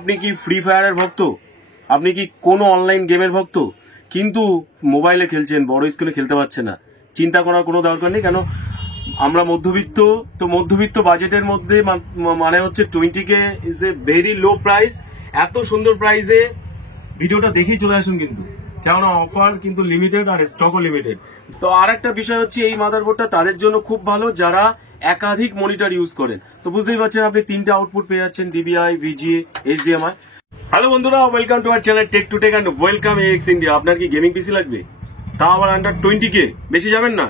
আপনি কি ফ্রি ফায়ারের ভক্ত, আপনি কি কোনো অনলাইন গেমের ভক্ত কিন্তু মোবাইলে খেলছেন, বড় স্ক্রিনে খেলতে পারছেন না, চিন্তা করার কোনো দরকার নেই। কেন আমরা মধ্যবিত্ত, তো মধ্যবিত্ত বাজেটের মধ্যে মানে হচ্ছে 20K is a very low price. এত সুন্দর প্রাইসে ভিডিওটা দেখেই চলে আসুন কিন্তু, কেননা অফার কিন্তু লিমিটেড আর স্টকও লিমিটেড। তো আর একটা বিষয় হচ্ছে এই মাদারবোর্ডটা তাদের জন্য খুব ভালো যারা একাধিক মনিটর ইউজ করেন। তো বুঝতেই পারছেন আপনি 3টে আউটপুট পেয়ে যাচ্ছেন, ডিবিআই, ভিজিএ, এইচডিএমআই। হ্যালো বন্ধুরা, welcome to our channel tech to tech and welcome X India. আপনার কি গেমিং পিসি লাগবে, তা আবার আন্ডার 20K? বেশি যাবেন না,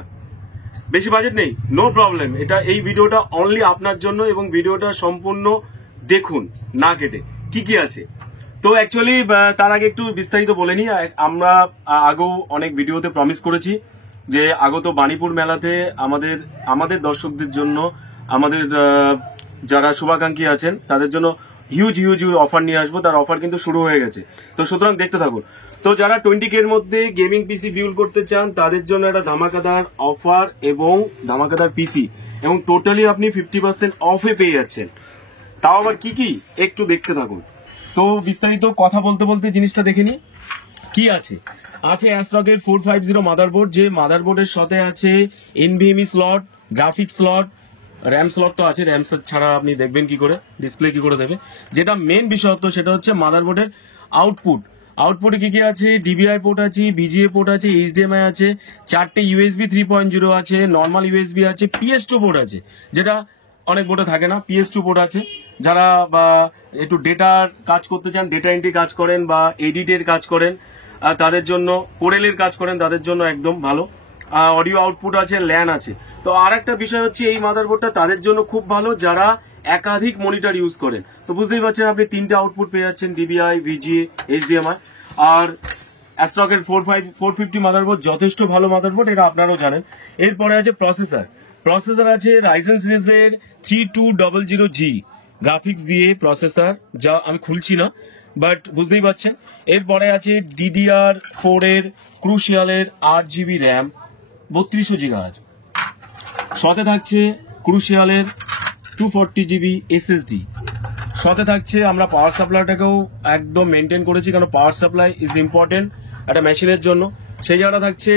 বেশি বাজেট নেই, নো প্রবলেম। এই ভিডিওটা অনলি আপনার জন্য এবং ভিডিওটা সম্পূর্ণ দেখুন না কেটে কি কি আছে। তো অ্যাকচুয়ালি তার আগে একটু বিস্তারিত বলে নিই। আমরা আগেও অনেক ভিডিওতে প্রমিস করেছি যে আগত বাণীপুর মেলাতে আমাদের দর্শকদের জন্য, আমাদের যারা শুভাকাঙ্ক্ষী আছেন তাদের জন্য হিউজ অফার নিয়ে আসবো। তার অফার কিন্তু শুরু হয়ে গেছে, তো সুতরাং দেখতে থাকুন। তো যারা 20K এর মধ্যে গেমিং পিসি বিল্ড করতে চান তাদের জন্য একটা ধামাকাদার অফার এবং ধামাকাদার পিসি, এবং টোটালি আপনি 50% অফে পেয়ে যাচ্ছেন। তাও আবার কি কি একটু দেখতে থাকুন। তো বিস্তারিত কথা বলতে বলতে জিনিসটা দেখে নিই কি আছে। অ্যাস্ট্রকের 450 মাদারবোর্ড, যে মাদারবোর্ডের সাথে আছে NVMe slot, graphics slot, RAM slot তো আছে। র্যাম ছাড়া আপনি দেখবেন কি করে, ডিসপ্লে কি করে দেবে। যেটা মেন বিষয়ত্ব সেটা হচ্ছে মাদারবোর্ডের আউটপুটে কি কি আছে, ডিবিআই পোর্ট আছে, ভিজিএ পোর্ট আছে, এইচডিএমআই আছে, 4টে ইউএসবি 3.0 আছে, নর্মাল ইউএসবি আছে, PS2 পোর্ট আছে, যেটা অনেক বোর্ডে থাকে না। PS2 পোর্ট আছে। যারা বা একটু ডেটার কাজ করতে চান, ডেটা এন্ট্রি কাজ করেন বা এডিটের কাজ করেন তাদের জন্য, কোরেলের কাজ করেন তাদের জন্য একদম ভালো। অডিও আউটপুট আছে, ল্যান আছে। তো আর একটা বিষয় হচ্ছে এই মাদারবোর্ডটা তাদের জন্য খুব ভালো যারা একাধিক মনিটর ইউজ করেন। তো বুঝতেই পারছেন আপনি 3টে আউটপুট পেয়ে যাচ্ছেন, ডিবিআই, ভিজিএ, এইচডিএমআই। আর অ্যাস্ট্রকের 450 মাদারবোর্ড যথেষ্ট ভালো মাদারবোর্ড, এটা আপনারাও জানেন। এরপরে আছে প্রসেসর আছে রাইজেন সিরিজের 3200G গ্রাফিক্স দিয়ে প্রসেসর, যা আমি খুলছি না বাট বুঝতেই পারছেন। এরপরে আছে DDR4 এর ক্রুশিয়ালের 8GB র্যাম, 3200 GHz। সাথে থাকছে ক্রুশিয়ালের 240GB SSD। সাথে থাকছে, আমরা পাওয়ার সাপ্লাইটাকেও একদম মেনটেন করেছি, কারণ পাওয়ার সাপ্লাই ইজ ইম্পর্টেন্ট একটা মেশিনের জন্য। সেই জায়গাটা থাকছে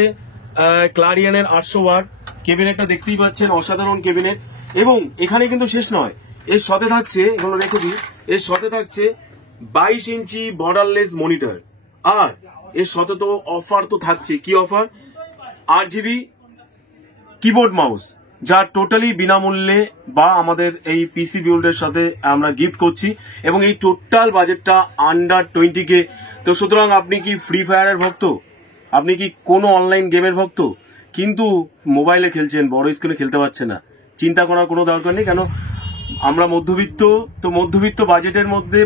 ক্লারিয়ানের 800 ওয়াট কেবিনেটটা, দেখতেই পাচ্ছেন অসাধারণ কেবিনেট। এবং এখানে কিন্তু শেষ নয়, এর সাথে থাকছে, এগুলো রেখে দিই, এর সাথে থাকছে 22 ইঞ্চি বর্ডারলেস মনিটর। আর এর সাথে তো অফার তো থাকছে, কি অফার, 8GB কিবোর্ড মাউস, যা টোটালি বিনামূল্যে বা আমাদের এই পিসি বিল্ডের সাথে আমরা গিফট করছি, এবং এই টোটাল বাজেটটা আন্ডার 20K। তো সুতরাং আপনি কি ফ্রি ফায়ারের ভক্ত, আপনি কি কোনো অনলাইন গেমের ভক্ত কিন্তু মোবাইলে খেলছেন, বড় স্ক্রিনে খেলতে পারছেন না, চিন্তা করার কোনো দরকার নেই। কেন আমরা মধ্যবিত্ত, তো মধ্যবিত্ত বাজেটের মধ্যে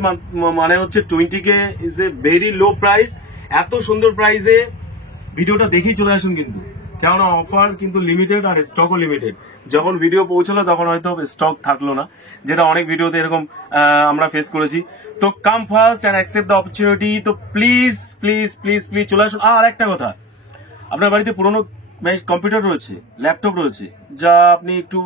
মানে হচ্ছে 20K is a very low price. এত সুন্দর প্রাইসে ভিডিওটা দেখেই চলে আসুন কিন্তু, কেননা অফার কিন্তু লিমিটেড আর স্টকও লিমিটেড। যখন ভিডিও পৌঁছলো তখন হয়তো স্টক থাকলো না, যেটা অনেক ভিডিওতে এরকম আমরা ফেস করেছি। তো come first and accept the opportunity. তো প্লিজ প্লিজ প্লিজ প্লিজ চলে আসুন। আর একটা কথা, আপনার বাড়িতে পুরোনো কম্পিউটার রয়েছে, ল্যাপটপ রয়েছে, যা আপনি একটু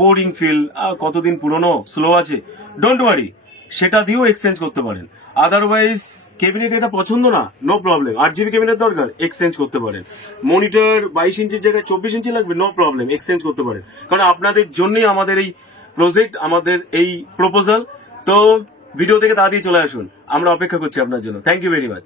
বোরিং ফিল, কতদিন পুরোনো, স্লো আছে, ডোন্ট ওয়ারি, সেটা দিয়েও এক্সচেঞ্জ করতে পারেন। আদারওয়াইজ ক্যাবিনেট এটা পছন্দ না, নো প্রবলেম, 8GB ক্যাবিনেট দরকার, এক্সচেঞ্জ করতে পারেন। মনিটর 22 ইঞ্চির জায়গায় 24 ইঞ্চি লাগবে, নো প্রবলেম, এক্সচেঞ্জ করতে পারেন। কারণ আপনাদের জন্যই আমাদের এই প্রজেক্ট, আমাদের এই প্রপোজাল। তো ভিডিও থেকে তাড়াতাড়ি চলে আসুন, আমরা অপেক্ষা করছি আপনার জন্য। Thank you very much.